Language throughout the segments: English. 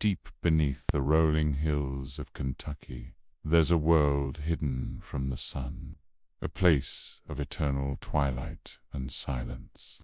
Deep beneath the rolling hills of Kentucky, there's a world hidden from the sun, a place of eternal twilight and silence.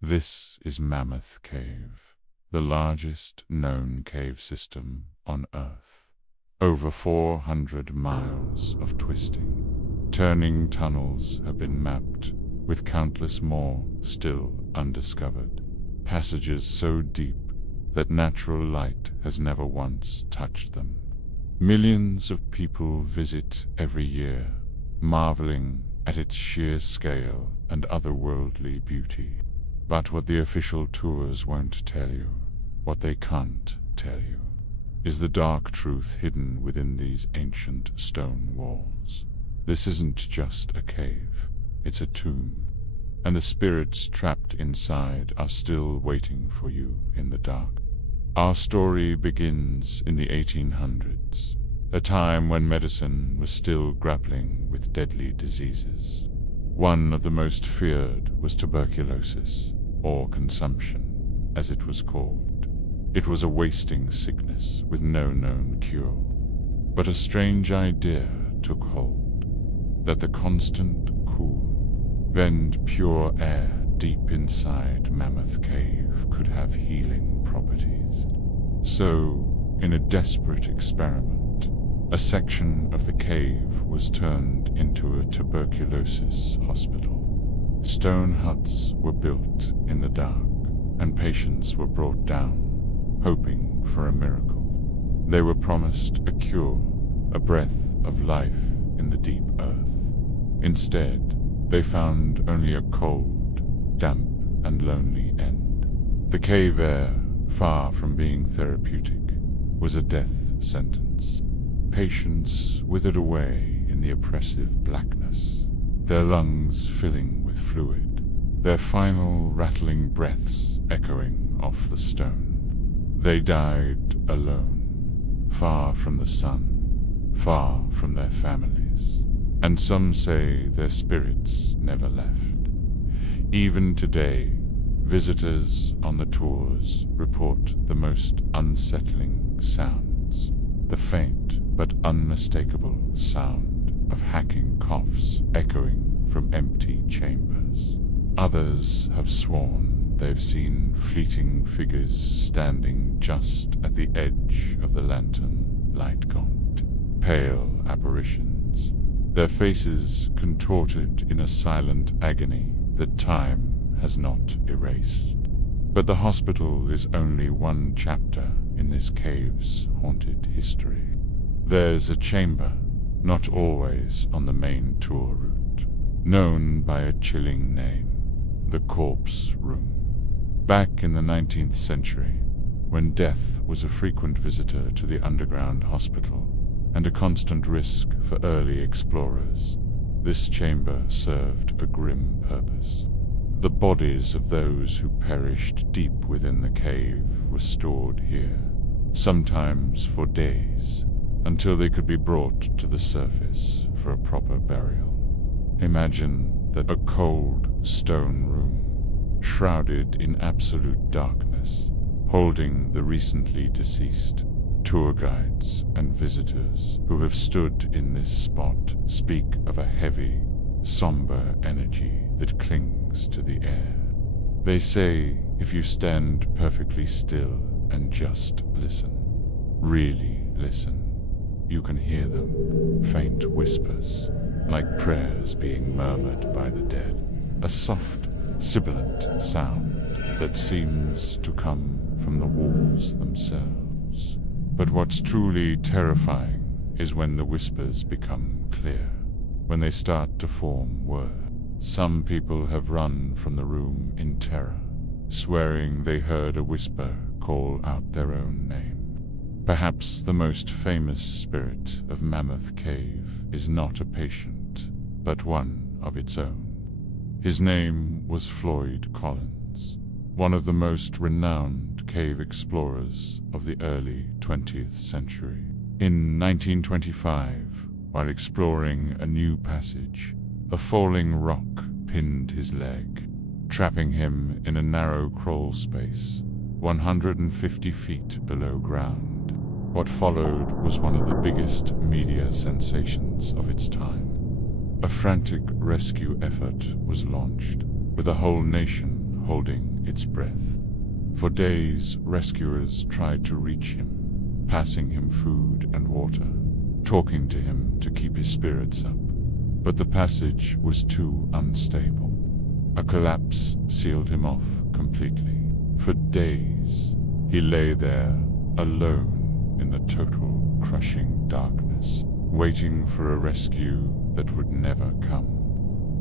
This is Mammoth Cave, the largest known cave system on Earth. Over 400 miles of twisting, turning tunnels have been mapped, with countless more still undiscovered. Passages so deep that natural light has never once touched them. Millions of people visit every year, marveling at its sheer scale and otherworldly beauty. But what the official tours won't tell you, what they can't tell you, is the dark truth hidden within these ancient stone walls. This isn't just a cave, it's a tomb, and the spirits trapped inside are still waiting for you in the dark. Our story begins in the 1800s, a time when medicine was still grappling with deadly diseases. One of the most feared was tuberculosis, or consumption, as it was called. It was a wasting sickness with no known cure. But a strange idea took hold, that the constant cool, vent pure air deep inside Mammoth Cave could have healing properties. So, in a desperate experiment, a section of the cave was turned into a tuberculosis hospital. Stone huts were built in the dark, and patients were brought down, hoping for a miracle. They were promised a cure, a breath of life in the deep earth. Instead, they found only a cold, damp, and lonely end. The cave air, far from being therapeutic, was a death sentence. Patients withered away in the oppressive blackness, their lungs filling with fluid, their final rattling breaths echoing off the stone. They died alone, far from the sun, far from their families, and some say their spirits never left. Even today, visitors on the tours report the most unsettling sounds, the faint but unmistakable sound of hacking coughs echoing from empty chambers. Others have sworn they've seen fleeting figures standing just at the edge of the lantern light gaunt, pale apparitions, their faces contorted in a silent agony that time has not erased. But the hospital is only one chapter in this cave's haunted history. There's a chamber, not always on the main tour route, known by a chilling name, the Corpse Room. Back in the 19th century, when death was a frequent visitor to the underground hospital and a constant risk for early explorers, this chamber served a grim purpose. The bodies of those who perished deep within the cave were stored here, sometimes for days, until they could be brought to the surface for a proper burial. Imagine that a cold stone room, shrouded in absolute darkness, holding the recently deceased. Tour guides and visitors who have stood in this spot speak of a heavy, somber energy that clings to the air. They say if you stand perfectly still and just listen, really listen, you can hear them, faint whispers, like prayers being murmured by the dead, a soft, sibilant sound that seems to come from the walls themselves. But what's truly terrifying is when the whispers become clear, when they start to form words. Some people have run from the room in terror, swearing they heard a whisper call out their own name. Perhaps the most famous spirit of Mammoth Cave is not a patient, but one of its own. His name was Floyd Collins, one of the most renowned cave explorers of the early 20th century. In 1925, while exploring a new passage, a falling rock pinned his leg, trapping him in a narrow crawl space 150 feet below ground. What followed was one of the biggest media sensations of its time. A frantic rescue effort was launched, with the whole nation holding its breath. For days, rescuers tried to reach him, passing him food and water, talking to him to keep his spirits up. But the passage was too unstable. A collapse sealed him off completely. For days, he lay there, alone in the total, crushing darkness, waiting for a rescue that would never come.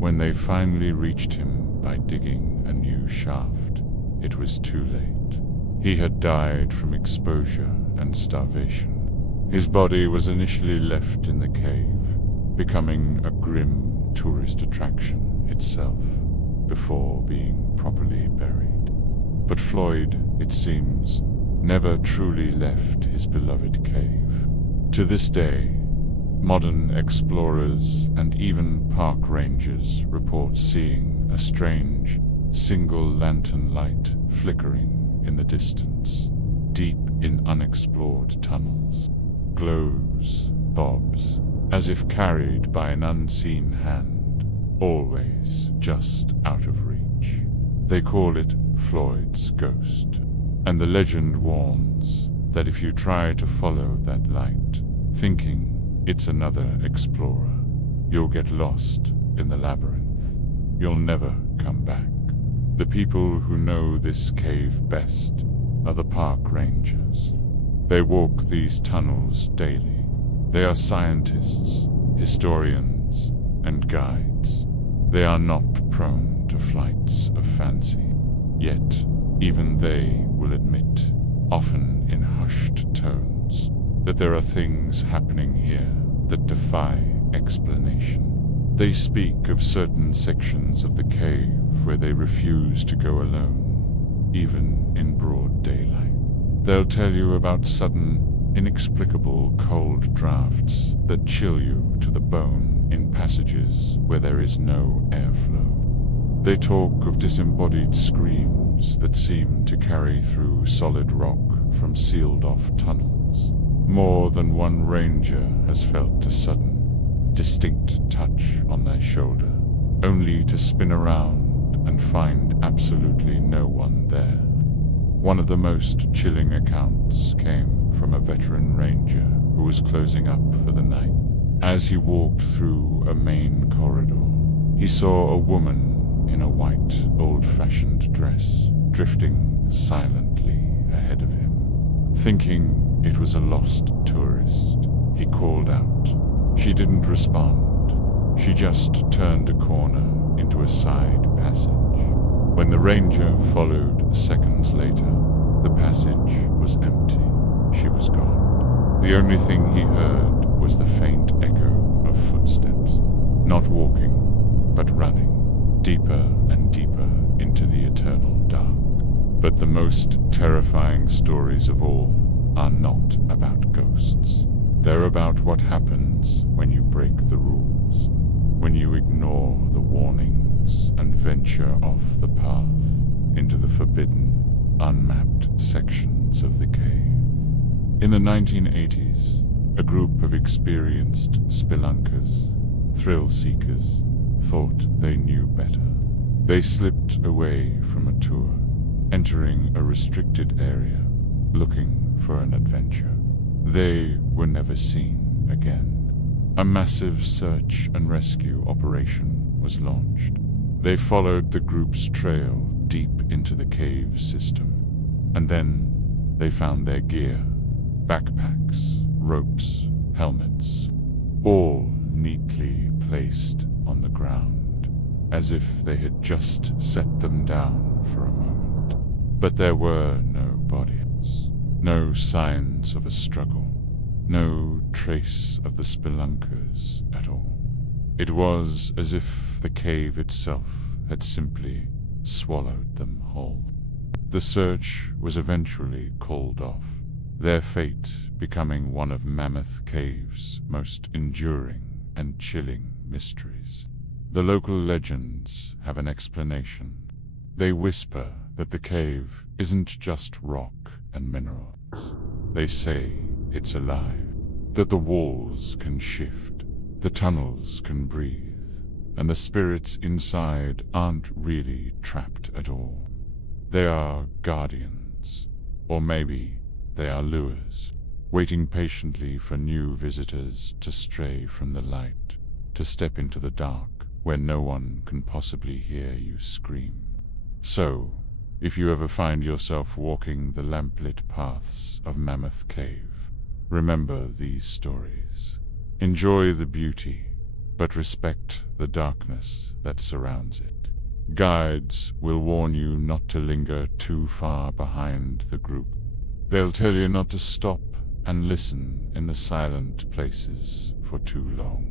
When they finally reached him by digging a new shaft, it was too late. He had died from exposure and starvation. His body was initially left in the cave, becoming a grim tourist attraction itself, before being properly buried. But Floyd, it seems, never truly left his beloved cave. To this day, modern explorers and even park rangers report seeing a strange, single-lantern light flickering in the distance, deep in unexplored tunnels. Glows, bobs, as if carried by an unseen hand, always just out of reach. They call it Floyd's ghost, and the legend warns that if you try to follow that light, thinking it's another explorer, you'll get lost in the labyrinth. You'll never come back. The people who know this cave best are the park rangers. They walk these tunnels daily. They are scientists, historians, and guides. They are not prone to flights of fancy. Yet, even they will admit, often in hushed tones, that there are things happening here that defy explanation. They speak of certain sections of the cave where they refuse to go alone, even in broad daylight. They'll tell you about sudden, inexplicable cold drafts that chill you to the bone in passages where there is no airflow. They talk of disembodied screams that seem to carry through solid rock from sealed-off tunnels. More than one ranger has felt a sudden, distinct touch on their shoulder, only to spin around and find absolutely no one there. One of the most chilling accounts came from a veteran ranger who was closing up for the night. As he walked through a main corridor, he saw a woman in a white, old-fashioned dress drifting silently ahead of him. Thinking it was a lost tourist, he called out. She didn't respond. She just turned a corner into a side passage. When the ranger followed seconds later, the passage was empty. She was gone. The only thing he heard was the faint echo of footsteps, not walking, but running, deeper and deeper into the eternal dark. But the most terrifying stories of all are not about ghosts. They're about what happens when you break the rules, when you ignore the warnings and venture off the path into the forbidden, unmapped sections of the cave. In the 1980s, a group of experienced spelunkers, thrill-seekers, thought they knew better. They slipped away from a tour, entering a restricted area, looking for an adventure. They were never seen again. A massive search and rescue operation was launched. They followed the group's trail deep into the cave system, and then they found their gear, backpacks, ropes, helmets, all neatly placed on the ground, as if they had just set them down for a moment. But there were no bodies. No signs of a struggle, no trace of the spelunkers at all. It was as if the cave itself had simply swallowed them whole. The search was eventually called off, their fate becoming one of Mammoth Cave's most enduring and chilling mysteries. The local legends have an explanation. They whisper that the cave isn't just rock and minerals. They say it's alive, that the walls can shift, the tunnels can breathe, and the spirits inside aren't really trapped at all. They are guardians, or maybe they are lures, waiting patiently for new visitors to stray from the light, to step into the dark where no one can possibly hear you scream. So, if you ever find yourself walking the lamplit paths of Mammoth Cave, remember these stories. Enjoy the beauty, but respect the darkness that surrounds it. Guides will warn you not to linger too far behind the group. They'll tell you not to stop and listen in the silent places for too long.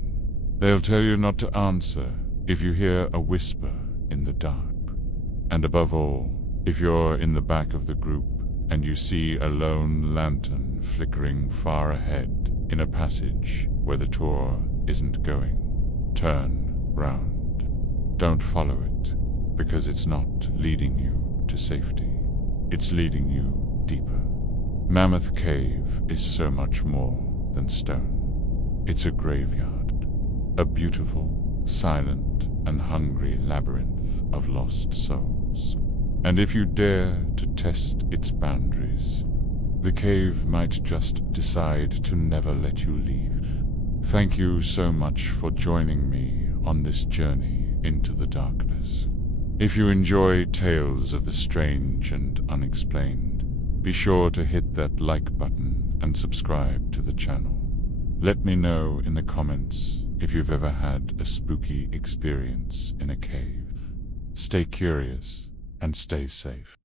They'll tell you not to answer if you hear a whisper in the dark. And above all, if you're in the back of the group and you see a lone lantern flickering far ahead in a passage where the tour isn't going, turn round. Don't follow it, because it's not leading you to safety. It's leading you deeper. Mammoth Cave is so much more than stone. It's a graveyard, a beautiful, silent, and hungry labyrinth of lost souls. And if you dare to test its boundaries, the cave might just decide to never let you leave. Thank you so much for joining me on this journey into the darkness. If you enjoy tales of the strange and unexplained, be sure to hit that like button and subscribe to the channel. Let me know in the comments if you've ever had a spooky experience in a cave. Stay curious and stay safe.